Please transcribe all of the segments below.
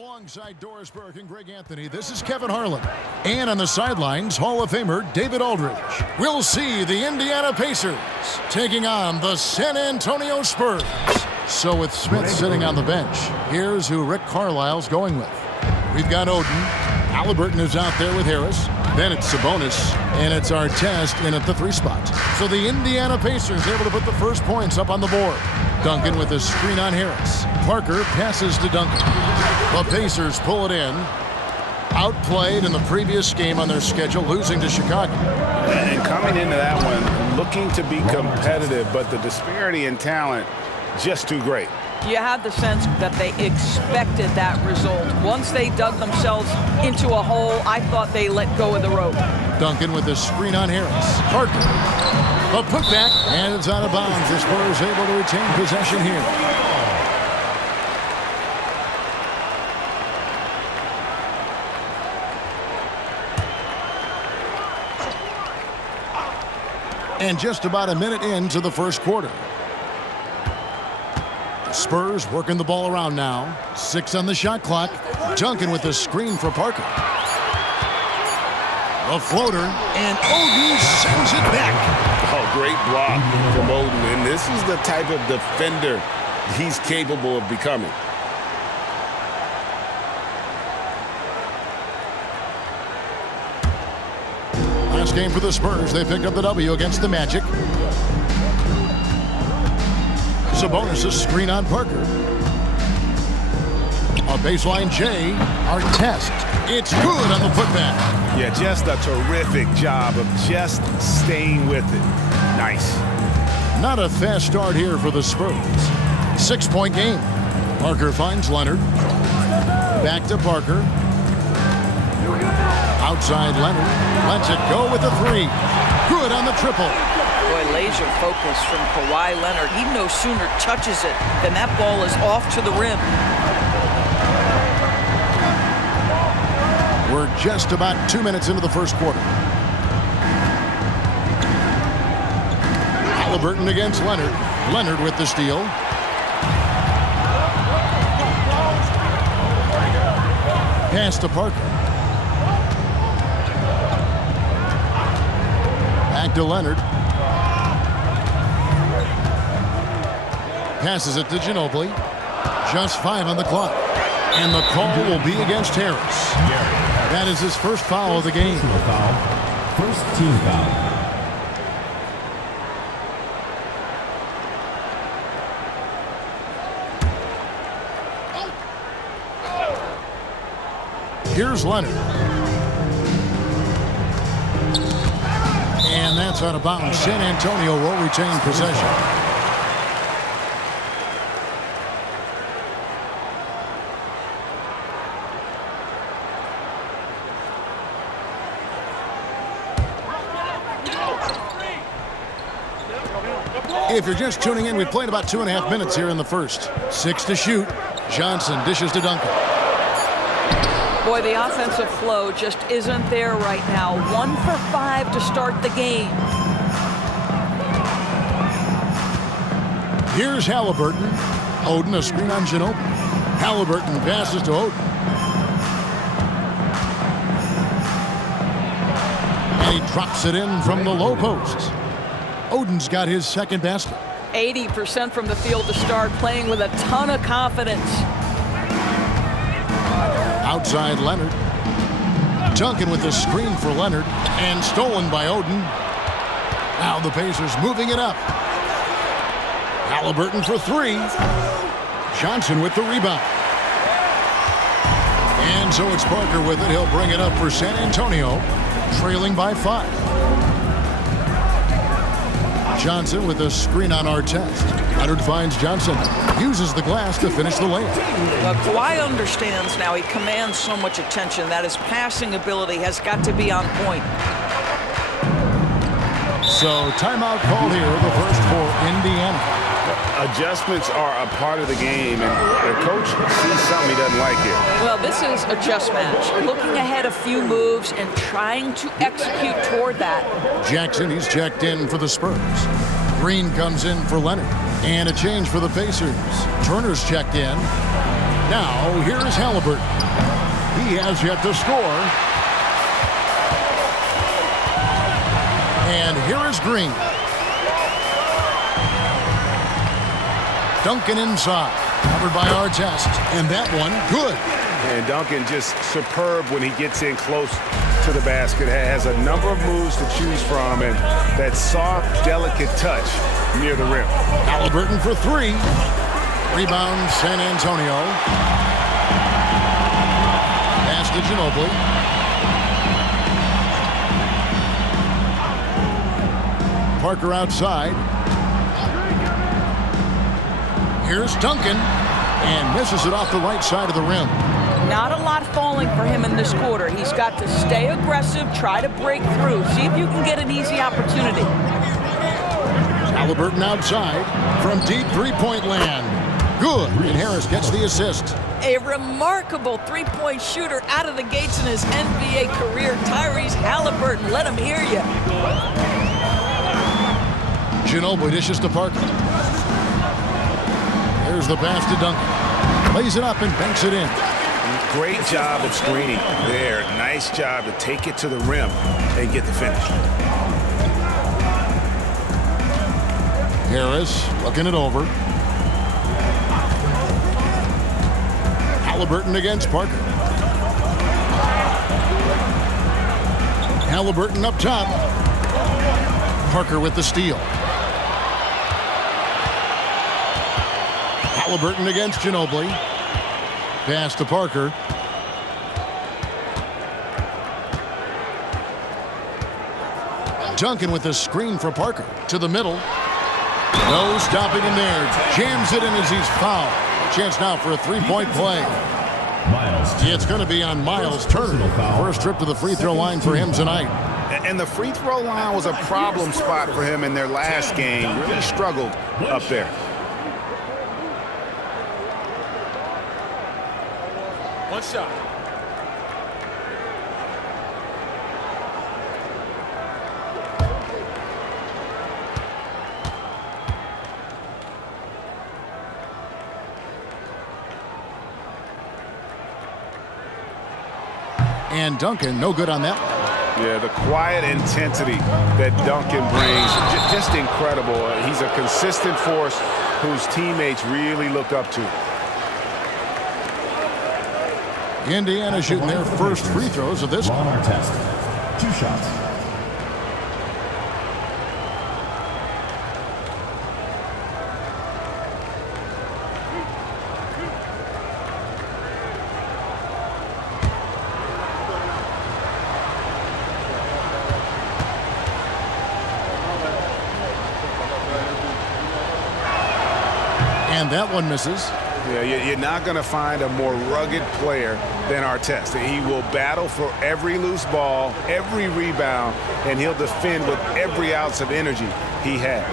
Alongside Doris Burke and Greg Anthony, this is Kevin Harlan. And on the sidelines, Hall of Famer David Aldridge. We'll see the Indiana Pacers taking on the San Antonio Spurs. So with Smith sitting on the bench, here's who Rick Carlisle's going with. We've got Oden. Haliburton is out there with Harris. Then it's Sabonis, and it's Artest in at the 3 spot. So the Indiana Pacers able to put the first points up on the board. Duncan with a screen on Harris. Parker passes to Duncan. The Pacers pull it in. Outplayed in the previous game on their schedule, losing to Chicago. And coming into that one, looking to be competitive, but the disparity in talent, just too great. You had the sense that they expected that result. Once they dug themselves into a hole, I thought they let go of the rope. Duncan with a screen on Harris. Parker. A putback, and it's out of bounds. The Spurs able to retain possession here. And just about a minute into the first quarter. The Spurs working the ball around now. 6 on the shot clock. Duncan with the screen for Parker. A floater, and Oden sends it back. Oh, great block from Oden, and this is the type of defender he's capable of becoming. Last game for the Spurs, they picked up the W against the Magic. Sabonis a screen on Parker. A baseline J, Artest. It's good on the putback. Yeah, just a terrific job of just staying with it. Nice. Not a fast start here for the Spurs. 6-point game. Parker finds Leonard. Back to Parker. Outside Leonard. Lets it go with the 3. Good on the triple. Boy, laser focus from Kawhi Leonard. He no sooner touches it than that ball is off to the rim. We're just about 2 minutes into the first quarter. Haliburton against Leonard. Leonard with the steal. Pass to Parker. Back to Leonard. Passes it to Ginobili. Just 5 on the clock. And the call will be against Harris. That is his first foul of the game. First team foul. Here's Leonard. And that's out of bounds. San Antonio will retain possession. If you're just tuning in, we've played about 2.5 minutes here in the first. 6 to shoot. Johnson dishes to Duncan. Boy, the offensive flow just isn't there right now. 1 for 5 to start the game. Here's Haliburton. Oden a screen on Ginobili. Haliburton passes to Oden. And he drops it in from the low post. Oden's got his second basket. 80% from the field to start, playing with a ton of confidence. Outside Leonard. Duncan with the screen for Leonard. And stolen by Oden. Now the Pacers moving it up. Haliburton for 3. Johnson with the rebound. And so it's Parker with it. He'll bring it up for San Antonio, trailing by 5. Johnson with a screen on Artest. Leonard finds Johnson. Uses the glass to finish the layup. Well, Kawhi understands now. He commands so much attention that his passing ability has got to be on point. So timeout called here, the first for Indiana. Adjustments are a part of the game, and the coach sees something he doesn't like here. Well, this is a just match. Looking ahead a few moves and trying to execute toward that. Jackson, he's checked in for the Spurs. Green comes in for Leonard. And a change for the Pacers. Turner's checked in. Now, here's Haliburton. He has yet to score. And here is Green. Duncan inside. Covered by Artest. And that one, good. And Duncan just superb when he gets in close to the basket. Has a number of moves to choose from, and that soft, delicate touch near the rim. Haliburton for three. Rebound, San Antonio. Pass to Ginobili. Parker outside. Here's Duncan, and misses it off the right side of the rim. Not a lot falling for him in this quarter. He's got to stay aggressive, try to break through, see if you can get an easy opportunity. Haliburton outside from deep three-point land. Good, and Harris gets the assist. A remarkable three-point shooter out of the gates in his NBA career, Tyrese Haliburton. Let him hear you. Ginobili dishes to Parker. There's the pass to Duncan. Lays it up and banks it in. Great job of screening there. Nice job to take it to the rim and get the finish. Harris looking it over. Haliburton against Parker. Haliburton up top. Parker with the steal. Haliburton against Ginobili. Pass to Parker. Duncan with the screen for Parker. To the middle. No stopping him there. Jams it in as he's fouled. Chance now for a three-point play. It's going to be on Miles Turner. First trip to the free throw line for him tonight. And the free throw line was a problem spot for him in their last game. Really struggled up there. One shot. And Duncan, no good on that one. Yeah, the quiet intensity that Duncan brings, just incredible. He's a consistent force whose teammates really look up to. Indiana shooting their first free throws of this Ron Artest. 2 shots. And that one misses. Yeah, you're not going to find a more rugged player than Artest. He will battle for every loose ball, every rebound, and he'll defend with every ounce of energy he has.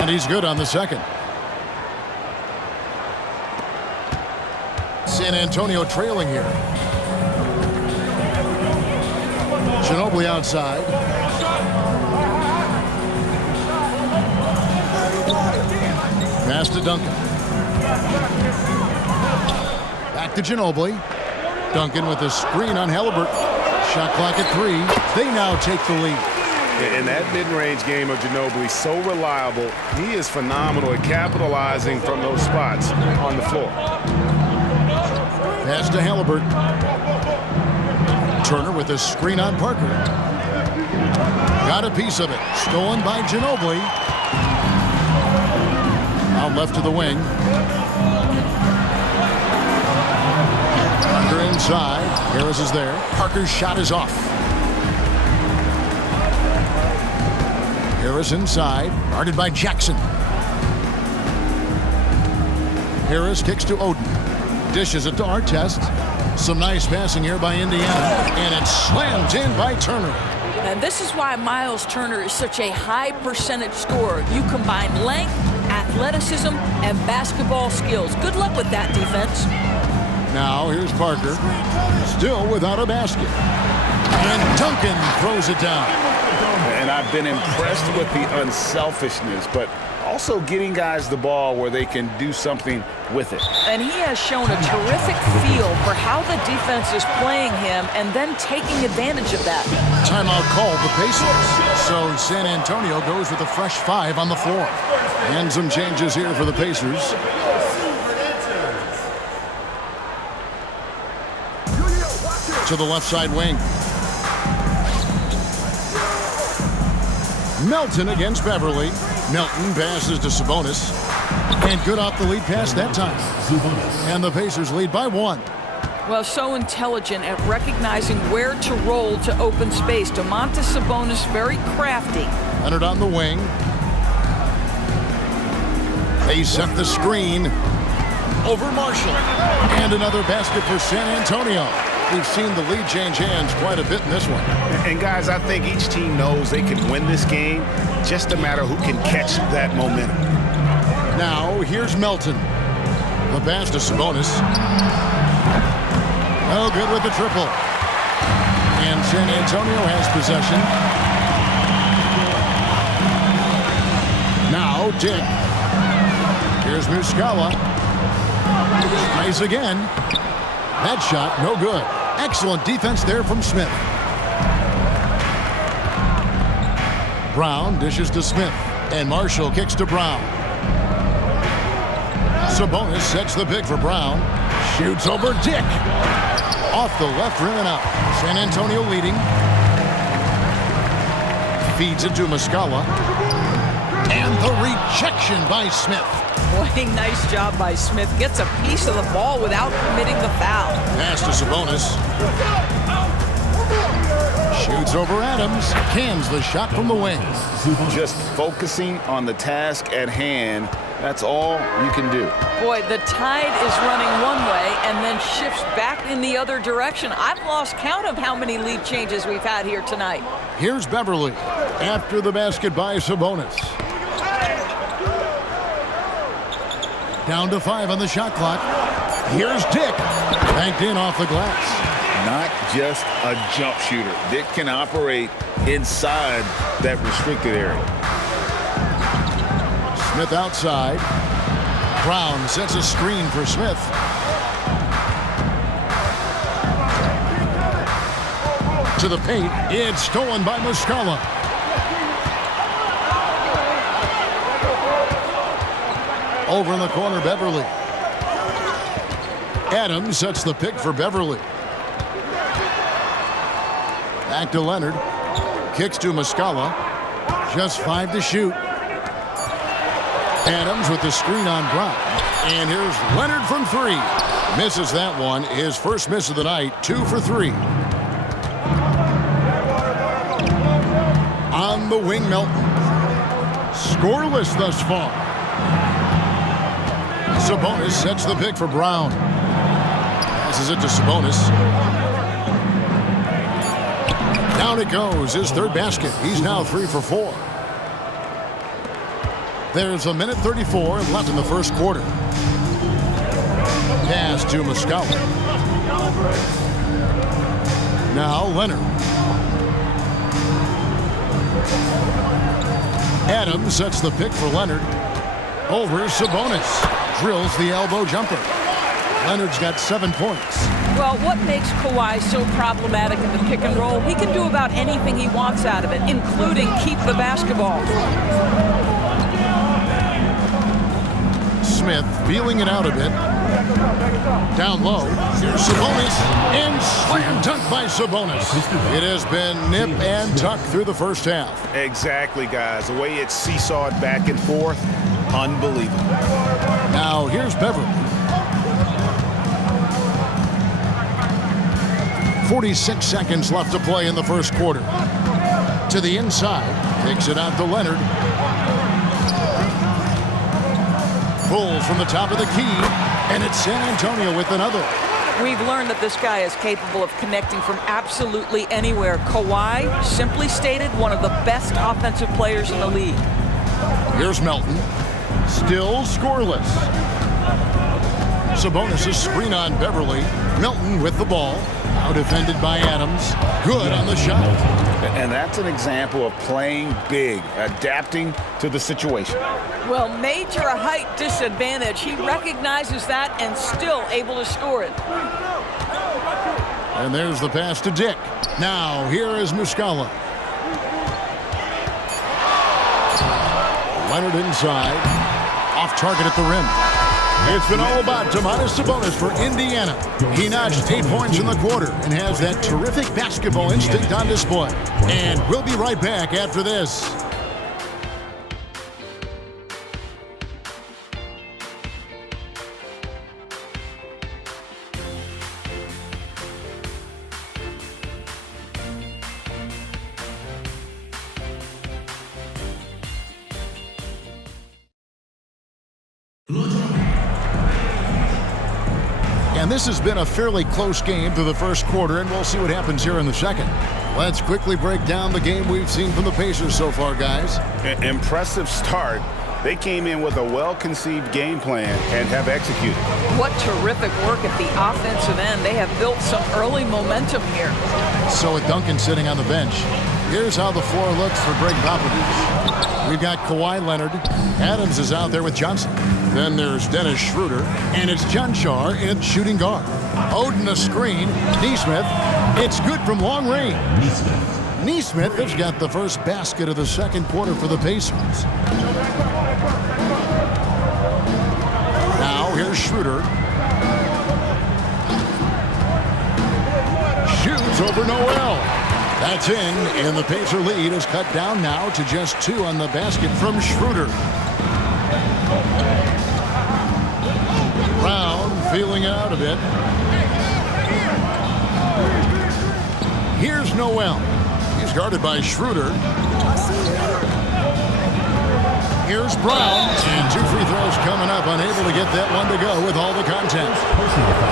And he's good on the second. San Antonio trailing here. Ginobili outside. Pass to Duncan. Back to Ginobili. Duncan with a screen on Haliburton. Shot clock at 3. They now take the lead. In that mid-range game of Ginobili, so reliable. He is phenomenal at capitalizing from those spots on the floor. Pass to Haliburton. Turner with a screen on Parker. Got a piece of it. Stolen by Ginobili. Out left to the wing. Parker inside. Harris is there. Parker's shot is off. Harris inside. Guarded by Jackson. Harris kicks to Oden. Dishes it to Artest. Some nice passing here by Indiana. And it's slammed in by Turner. And this is why Miles Turner is such a high percentage scorer. You combine length, athleticism, and basketball skills. Good luck with that defense. Now here's Parker. Still without a basket. Duncan throws it down. And I've been impressed with the unselfishness, but also getting guys the ball where they can do something with it. And he has shown a terrific feel for how the defense is playing him and then taking advantage of that. Timeout called the Pacers. So San Antonio goes with a fresh 5 on the floor. And some changes here for the Pacers. To the left side wing. Melton against Beverly. Melton passes to Sabonis. And good off the lead pass that time. And the Pacers lead by 1. Well, so intelligent at recognizing where to roll to open space. Domantas Sabonis very crafty. Leonard on the wing. They set the screen over Marshall. And another basket for San Antonio. We've seen the lead change hands quite a bit in this one. And guys, I think each team knows they can win this game. Just a matter who can catch that momentum. Now, here's Melton. The pass to Sabonis. Oh, good with the triple. And San Antonio has possession. Now, Dick. Here's Muscala. Nice again. That shot, no good. Excellent defense there from Smith. Brown dishes to Smith. And Marshall kicks to Brown. Sabonis sets the pick for Brown. Shoots over Dick. Off the left rim and out. San Antonio leading. Feeds it to Muscala. And the rejection by Smith. Boy, nice job by Smith. Gets a piece of the ball without committing the foul. Pass to Sabonis. Shoots over Adams. Cans the shot from the wing. Just focusing on the task at hand. That's all you can do. Boy, the tide is running one way and then shifts back in the other direction. I've lost count of how many lead changes we've had here tonight. Here's Beverly after the basket by Sabonis. Down to 5 on the shot clock. Here's Dick. Banked in off the glass. Not just a jump shooter. Dick can operate inside that restricted area. Smith outside. Brown sets a screen for Smith. To the paint. It's stolen by Muscala. Over in the corner, Beverly. Adams sets the pick for Beverly. Back to Leonard. Kicks to Muscala. Just 5 to shoot. Adams with the screen on Brown. And here's Leonard from 3. Misses that one. His first miss of the night. 2 for 3. On the wing, Melton. Scoreless thus far. Sabonis sets the pick for Brown. Passes it to Sabonis. Down it goes. His third basket. He's now 3 for 4. There's a minute 34 left in the first quarter. Pass to Muscala. Now Leonard. Adams sets the pick for Leonard. Over Sabonis. Drills the elbow jumper. Leonard's got 7 points. Well, what makes Kawhi so problematic in the pick and roll? He can do about anything he wants out of it, including keep the basketball. Smith feeling it out a bit. Down low. Here's Sabonis. And slam dunk by Sabonis. It has been nip and tuck through the first half. Exactly, guys. The way it's seesawed back and forth, unbelievable. Now here's Beverly. 46 seconds left to play in the first quarter. To the inside. Kicks it out to Leonard. Pulls from the top of the key. And it's San Antonio with another. We've learned that this guy is capable of connecting from absolutely anywhere. Kawhi, simply stated, one of the best offensive players in the league. Here's Melton. Still scoreless. Sabonis' screen on Beverly. Melton with the ball. Now defended by Adams. Good on the shot. And that's an example of playing big, adapting to the situation. Well, major height disadvantage. He recognizes that and still able to score it. And there's the pass to Dick. Now, here is Muscala. Leonard inside. Off target at the rim. It's been all about Domantas Sabonis for Indiana. He notched 8 points in the quarter and has that terrific basketball instinct on display. And we'll be right back after this. And this has been a fairly close game through the first quarter, and we'll see what happens here in the second. Let's quickly break down the game we've seen from the Pacers so far, guys. Impressive start. They came in with a well-conceived game plan and have executed. What terrific work at the offensive end. They have built some early momentum here. So with Duncan sitting on the bench, here's how the floor looks for Greg Popovich. We've got Kawhi Leonard. Adams is out there with Johnson. Then there's Dennis Schroeder, and it's John Char in shooting guard. Oden a screen. Nesmith. It's good from long range. Nesmith has got the first basket of the second quarter for the Pacers. Now here's Schroeder. Shoots over Noel. That's in, and the Pacer lead is cut down now to just 2 on the basket from Schroeder. Brown feeling out a bit. Here's Noel. He's guarded by Schroeder. Here's Brown, and 2 free throws coming up, unable to get that one to go with all the contact.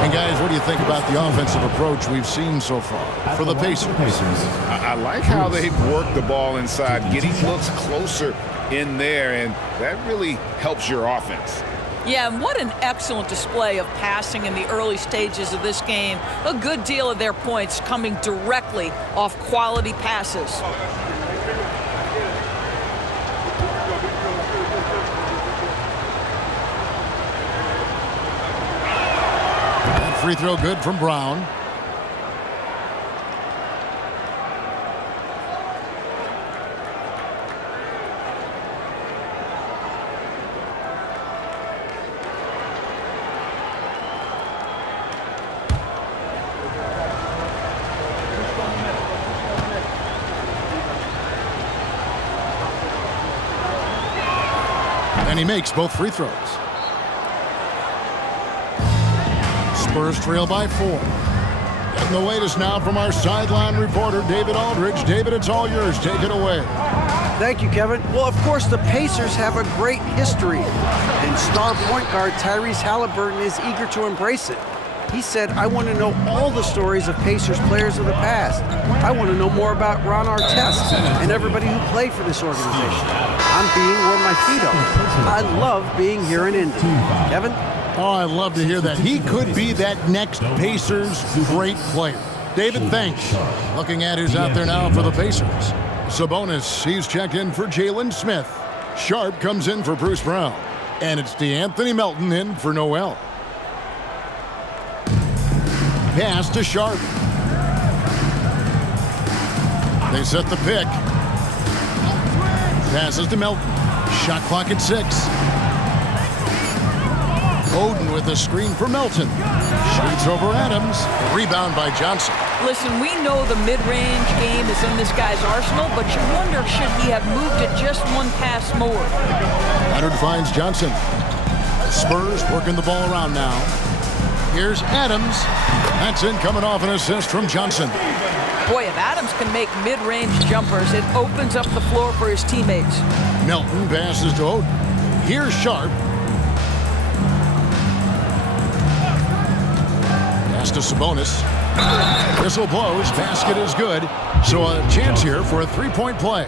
And guys, what do you think about the offensive approach we've seen so far for the Pacers? I like how they've worked the ball inside, getting looks closer in there, and that really helps your offense. Yeah, and what an excellent display of passing in the early stages of this game. A good deal of their points coming directly off quality passes. That free throw good from Brown. And he makes both free throws. Spurs trail by 4. Getting the latest now from our sideline reporter, David Aldridge. David, it's all yours. Take it away. Thank you, Kevin. Well, of course, the Pacers have a great history, and star point guard Tyrese Haliburton is eager to embrace it. He said, I want to know all the stories of Pacers players of the past. I want to know more about Ron Artest and everybody who played for this organization. I'm being where my feet are. I love being here in Indy. Kevin? Oh, I love to hear that. He could be that next Pacers great player. David, thanks. Looking at who's out there now for the Pacers. Sabonis, he's checked in for Jalen Smith. Sharp comes in for Bruce Brown. And it's DeAnthony Melton in for Noel. Pass to Sharp. They set the pick. Passes to Melton. Shot clock at 6. Oden with a screen for Melton. Shoots over Adams. Rebound by Johnson. Listen, we know the mid-range game is in this guy's arsenal, but you wonder, should he have moved it just one pass more? Leonard finds Johnson. The Spurs working the ball around now. Here's Adams. That's in, coming off an assist from Johnson. Boy, if Adams can make mid-range jumpers, it opens up the floor for his teammates. Melton passes to Oden. Here's Sharp. Pass to Sabonis. Whistle blows. Basket is good. So a chance here for a three-point play.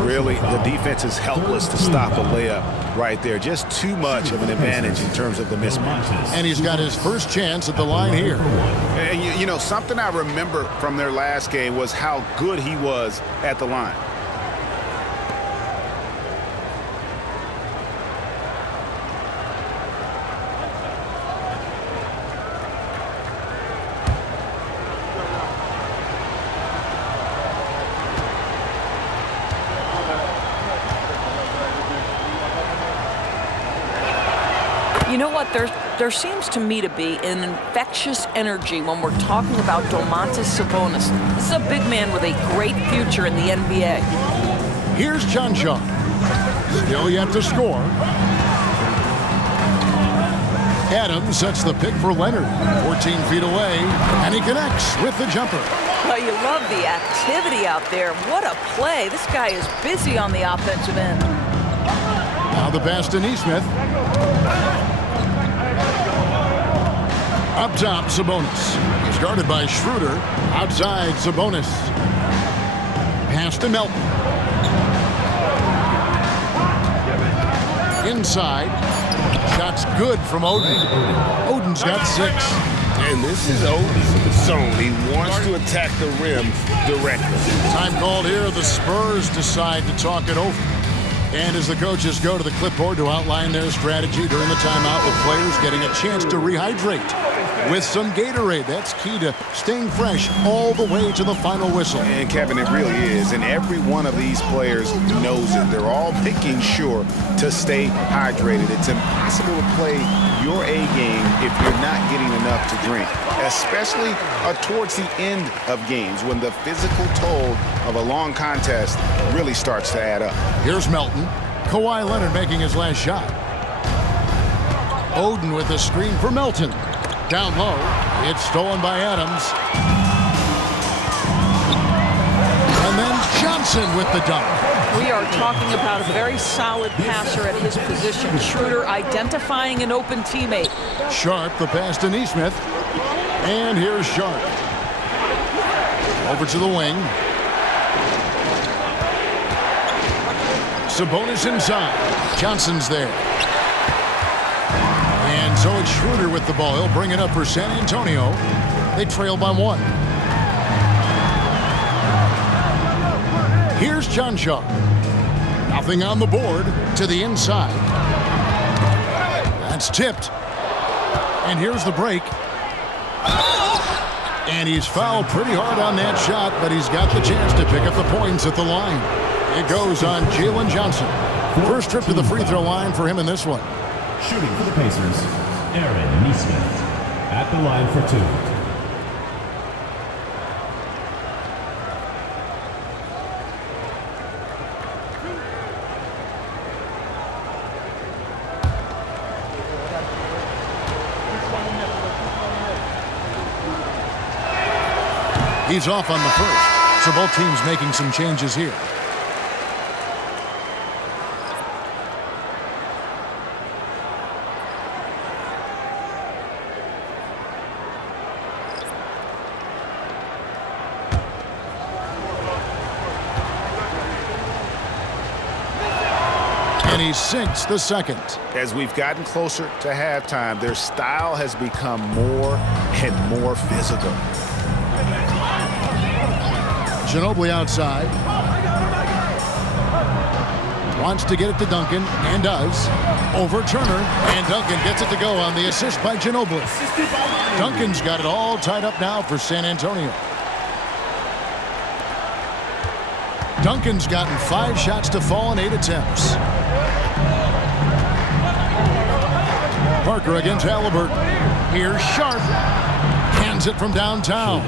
Really, the defense is helpless to stop a layup right there. Just too much of an advantage in terms of the mismatch. And he's got his first chance at the line here. And you know, something I remember from their last game was how good he was at the line. You know what? There seems to me to be an infectious energy when we're talking about Domantas Sabonis. This is a big man with a great future in the NBA. Here's John Shaw. Still yet to score. Adams sets the pick for Leonard. 14 feet away, and he connects with the jumper. Well, you love the activity out there. What a play. This guy is busy on the offensive end. Now the pass to Nesmith. Up top, Sabonis. He's guarded by Schroeder. Outside, Sabonis. Pass to Melton. Inside. Shot's good from Oden. Oden's got 6. And this is Oden's zone. He wants to attack the rim directly. Time called here. The Spurs decide to talk it over. And as the coaches go to the clipboard to outline their strategy during the timeout, the players getting a chance to rehydrate with some Gatorade. That's key to staying fresh all the way to the final whistle. And Kevin, it really is. And every one of these players knows it. They're all making sure to stay hydrated. It's impossible to play your A game if you're not getting enough to drink, especially towards the end of games when the physical toll of a long contest really starts to add up. Here's Melton. Kawhi Leonard making his last shot. Oden with the screen for Melton. Down low. It's stolen by Adams. And then Johnson with the dunk. We are talking about a very solid passer at his position. Schroeder identifying an open teammate. Sharp, the pass to Nesmith. And here's Sharp. Over to the wing. Sabonis inside. Johnson's there. And so it's Schroeder with the ball. He'll bring it up for San Antonio. They trail by 1. Here's John Shaw. Nothing on the board to the inside. That's tipped. And here's the break. And he's fouled pretty hard on that shot, but he's got the chance to pick up the points at the line. It goes on Jalen Johnson. First trip to the free throw line for him in this one. Shooting for the Pacers, Aaron Nesmith at the line for 2. He's off on the first, so both teams making some changes here. And he sinks the second. As we've gotten closer to halftime, their style has become more and more physical. Ginobili outside. Wants to get it to Duncan, and does. Over Turner, and Duncan gets it to go on the assist by Ginobili. Duncan's got it all tied up now for San Antonio. Duncan's gotten 5 shots to fall in 8 attempts. Parker against Haliburton. Here's Sharp. Hands it from downtown.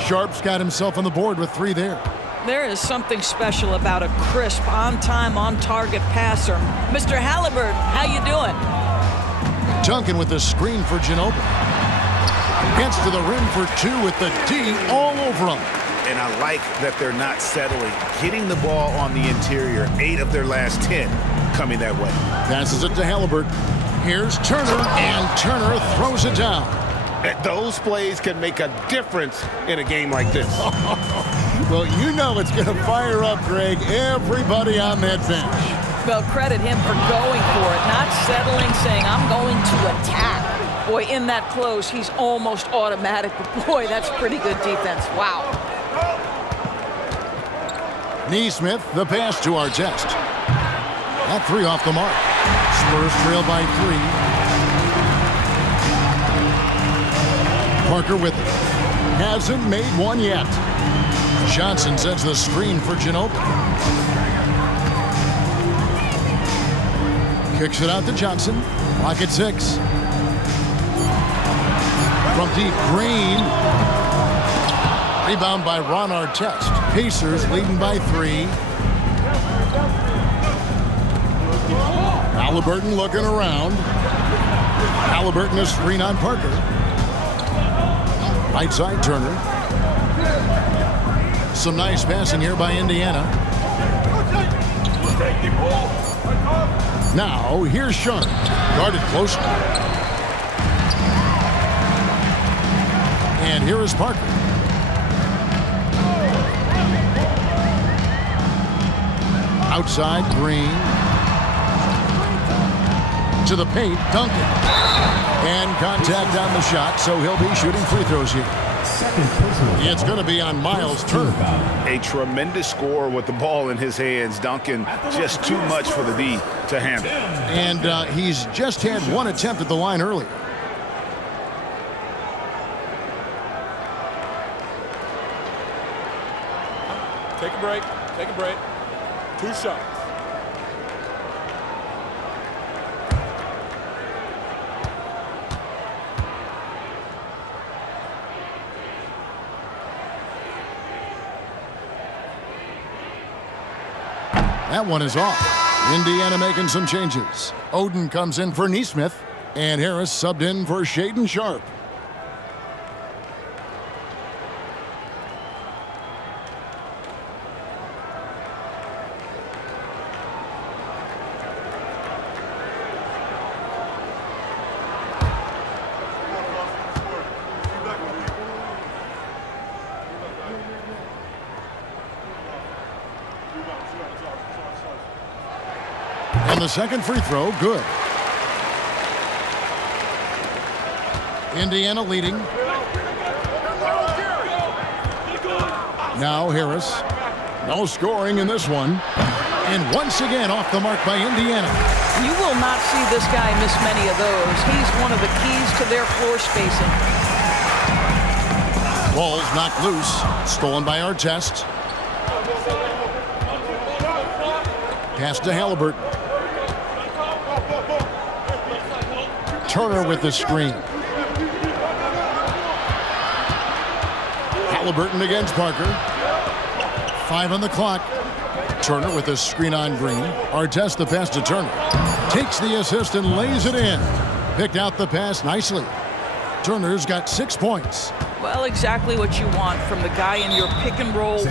Sharp's got himself on the board with 3 there. There is something special about a crisp, on-time, on-target passer. Mr. Haliburton, how you doing? Duncan with the screen for Ginobili. Gets to the rim for 2 with the D all over him. And I like that they're not settling. Getting the ball on the interior, 8 of their last 10 coming that way. Passes it to Haliburton. Here's Turner, and Turner throws it down. Those plays can make a difference in a game like this. Well, you know it's going to fire up, Greg, everybody on that bench. Well, credit him for going for it, not settling, saying, I'm going to attack. Boy, in that close, he's almost automatic. But boy, that's pretty good defense. Wow. Neesmith, the pass to Artest. That 3 off the mark. Spurs trail by 3. Parker with it. Hasn't made one yet. Johnson sets the screen for Ginobili. Kicks it out to Johnson. Clock at 6. From deep, Green. Rebound by Ron Artest. Pacers leading by 3. Haliburton looking around. Haliburton a screen on Parker. Right side, Turner. Some nice passing here by Indiana. Now, here's Sharp. Guarded closely. And here is Parker. Outside, Green. To the paint, Duncan. And contact on the shot, so he'll be shooting free throws here. It's going to be on Miles Turner. A tremendous score with the ball in his hands. Duncan, just too much for the D to handle. And he's just had one attempt at the line earlier. Take a break. Take a break. 2 shots. That one is off. Indiana making some changes. Oden comes in for Neesmith, and Harris subbed in for Shaedon Sharp. And the second free throw, good. Indiana leading. Now Harris. No scoring in this one. And once again off the mark by Indiana. You will not see this guy miss many of those. He's one of the keys to their floor spacing. Ball's knocked loose. Stolen by Artest. Pass to Haliburton. Turner with the screen. Haliburton against Parker. 5 on the clock. Turner with the screen on Green. Artest the pass to Turner. Takes the assist and lays it in. Picked out the pass nicely. Turner's got 6 points. Well, exactly what you want from the guy in your pick and roll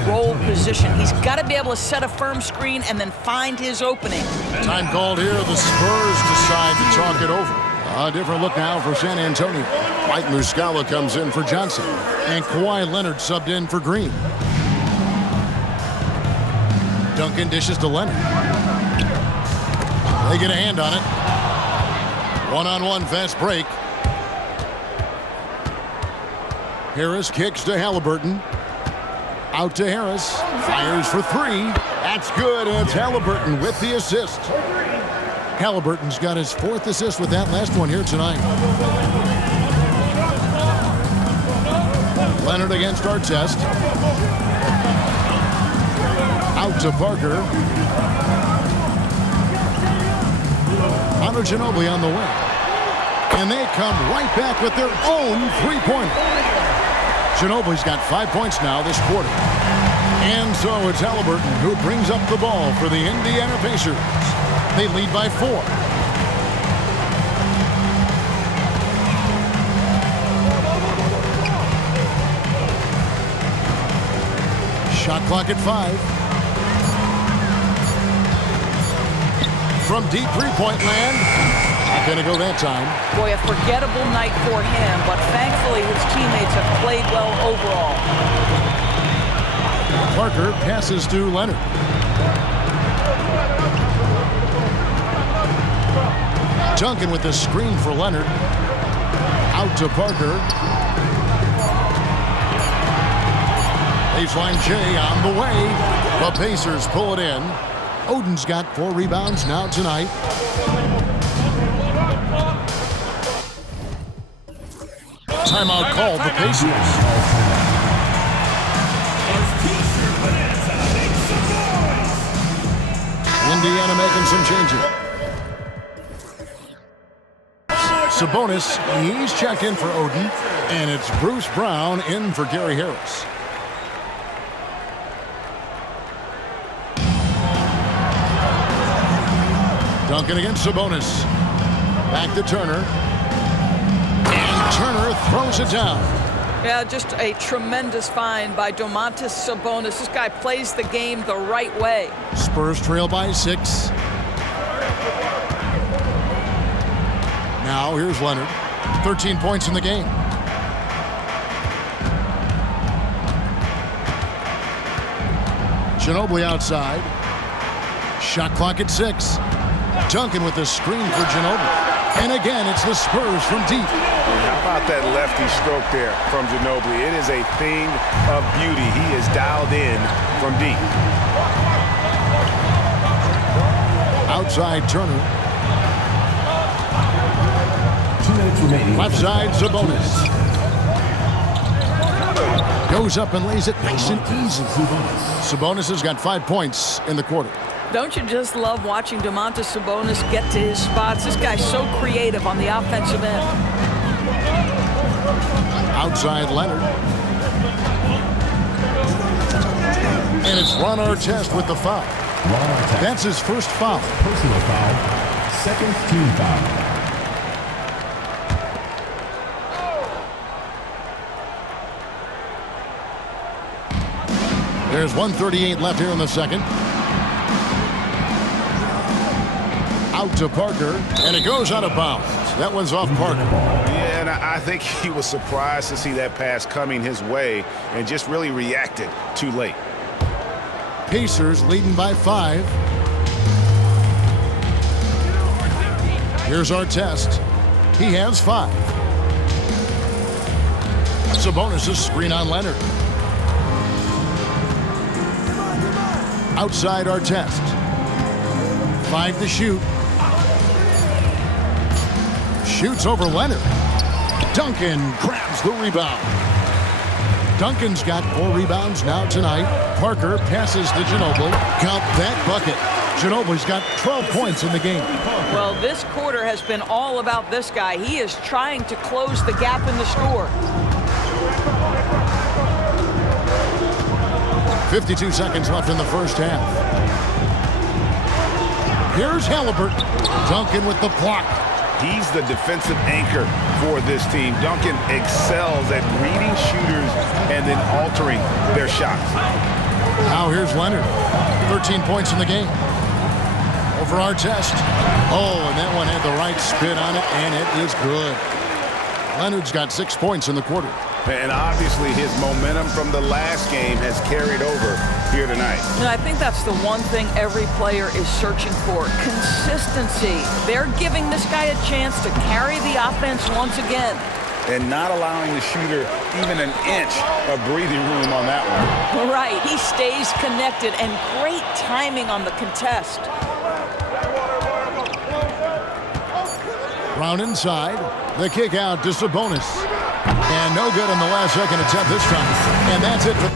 position. He's got to be able to set a firm screen and then find his opening. Time called here. The Spurs decide to talk it over. A different look now for San Antonio. Mike Muscala comes in for Johnson. And Kawhi Leonard subbed in for Green. Duncan dishes to Leonard. They get a hand on it. One-on-one fast break. Harris kicks to Haliburton. Out to Harris. Fires for 3. That's good. And it's Haliburton with the assist. Haliburton's got his 4th assist with that last one here tonight. Leonard against Artest. Out to Parker. Ginobili on the wing. And they come right back with their own 3-pointer. Ginobili's got 5 points now this quarter. And so it's Haliburton who brings up the ball for the Indiana Pacers. They lead by 4. Shot clock at 5. From deep three-point land. Not going to go that time. Boy, a forgettable night for him, but thankfully his teammates have played well overall. Parker passes to Leonard. Duncan with the screen for Leonard. Out to Parker. Baseline J on the way. The Pacers pull it in. Oden's got 4 rebounds now tonight. Timeout called the Pacers. Indiana making some changes. Sabonis, he's checked in for Oden. And it's Bruce Brown in for Gary Harris. Duncan against Sabonis. Back to Turner. And Turner throws it down. Yeah, just a tremendous find by Domantas Sabonis. This guy plays the game the right way. Spurs trail by 6. Now here's Leonard. 13 points in the game. Ginobili outside. Shot clock at 6. Duncan with the screen for Ginobili. And again, it's the Spurs from deep. How about that lefty stroke there from Ginobili? It is a thing of beauty. He is dialed in from deep. Outside Turner. 2 minutes remaining. Left side Sabonis. Goes up and lays it nice and easy. Sabonis has got 5 points in the quarter. Don't you just love watching Domantas Sabonis get to his spots? This guy's so creative on the offensive end. Outside Leonard. And it's Ron Artest with the foul. That's his first foul. Personal foul. Second team foul. There's 1:38 left here in the second. Out to Parker, and it goes out of bounds. That one's off Parker. Yeah, and I think he was surprised to see that pass coming his way and just really reacted too late. Pacers leading by 5. Here's Artest. He has 5. Sabonis' screen on Leonard. Outside Artest. 5 to shoot. Shoots over Leonard. Duncan grabs the rebound. Duncan's got 4 rebounds now tonight. Parker passes to Ginobili. Count that bucket. Ginobili's got 12 points in the game. Well, this quarter has been all about this guy. He is trying to close the gap in the score. 52 seconds left in the first half. Here's Haliburton. Duncan with the block. He's the defensive anchor for this team. Duncan excels at reading shooters and then altering their shots. Now here's Leonard. 13 points in the game. Over Artest. Oh, and that one had the right spin on it, and it is good. Leonard's got 6 points in the quarter. And obviously his momentum from the last game has carried over here tonight. And I think that's the one thing every player is searching for, consistency. They're giving this guy a chance to carry the offense once again. And not allowing the shooter even an inch of breathing room on that one. Right, he stays connected, and great timing on the contest. Brown inside. The kick out to Sabonis. And no good on the last second attempt this time. And that's it for